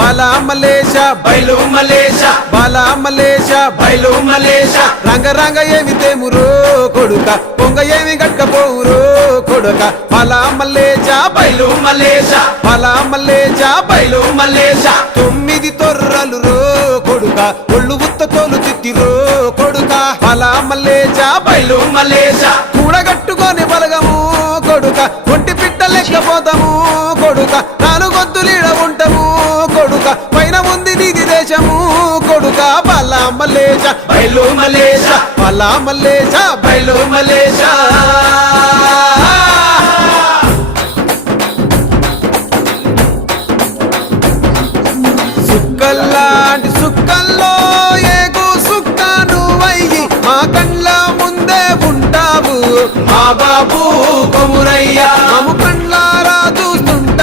బాలా మలేషా బయలు మలేషా బాలా మలేషా బయలు మలేషా రంగ రంగ ఏమి తేమురో కొడుక పొంగ ఏమి గట్టకపోవురో కొడుక. బాలా మలేషా బయలు మలేషా బాలా మలేషా బయలు మలేషా తొమ్మిది తొర్రలు రో కొడుక ఒళ్ళు ఉత్త తోలు చిత్తిరో కొడుక. బాలా మలేషా బయలు మలేషా కూడగట్టుకొని బలగము కొడుక ఒంటి పిట్ట లెక్కపోతాము కొడుక. నాలుగు ఉంది నీది దేశము కొడుక బలా మల్లేశ బయలు మలేష బలా మల్లేశ. బయలు మలేష సుక్కల్లాంటి సుక్కల్లో ఏగు సుక్క నువ్వయ్యి మా కండ్ల ముందే ఉంటావు. మా బాబు కొమురయ్య మము